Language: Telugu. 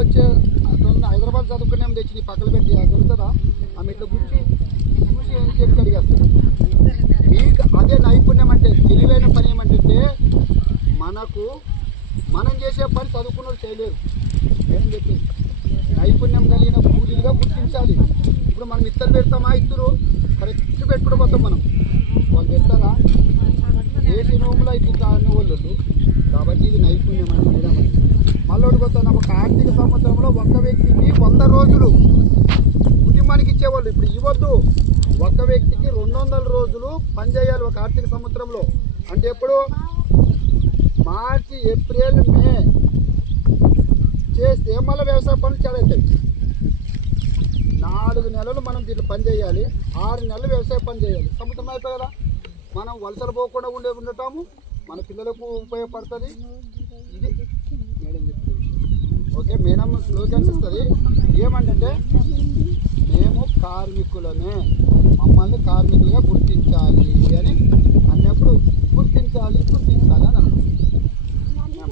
వచ్చే హైదరాబాద్ చదువుకునే తెచ్చి నీ పక్కన పెట్టి దొరుకుతుందా? ఆమె ఇట్లా గురించి చూసి ఏం చెప్పి అడిగేస్తుంది. మీకు అదే నైపుణ్యం అంటే, తెలివైన పని ఏమంటే మనం చేసే పని చదువుకున్న చేయలేరు. ఏం చెప్పింది, నైపుణ్యం కలిగిన కూలీలుగా గుర్తించాలి. ఇప్పుడు మనం ఇత్తలు పెడతామా, ఇద్దరు కరెక్ట్ పెట్టుకుంటూ పోతాం. మనం వాళ్ళు పెడతారా? ఏసీ రూమ్లో ఇట్లా అనే వాళ్ళు. కాబట్టి ఇది నైపుణ్యం అని మేడం. మళ్ళీ పోతాను, ఒక ఆర్థిక సంవత్సరంలో ఒక వ్యక్తికి 100 రోజులు కుటుంబానికి ఇచ్చేవాళ్ళు. ఇప్పుడు ఇవ్వద్దు. ఒక వ్యక్తికి 200 రోజులు పనిచేయాలి ఒక ఆర్థిక సంవత్సరంలో. అంటే ఎప్పుడు? మార్చి, ఏప్రిల్, మే చేస్తే మళ్ళీ వ్యవసాయ పనులు చాలా అవుతాయి. 4 నెలలు మనం దీంట్లో పని చేయాలి, 6 నెలలు వ్యవసాయ పని చేయాలి. సంవత్సరం అయిపోయి కదా మనం వలసలు పోకుండా ఉండటము మన పిల్లలకు ఉపయోగపడుతుంది. ఇది మేడం చెప్పే విషయం. ఓకే, మేడం స్లోగన్స్ ఇస్తుంది. ఏమంటే మేము కార్మికులమే, మమ్మల్ని కార్మికులుగా గుర్తించాలి అని అన్నప్పుడు గుర్తించాలి అని అనుకుంటున్నాం.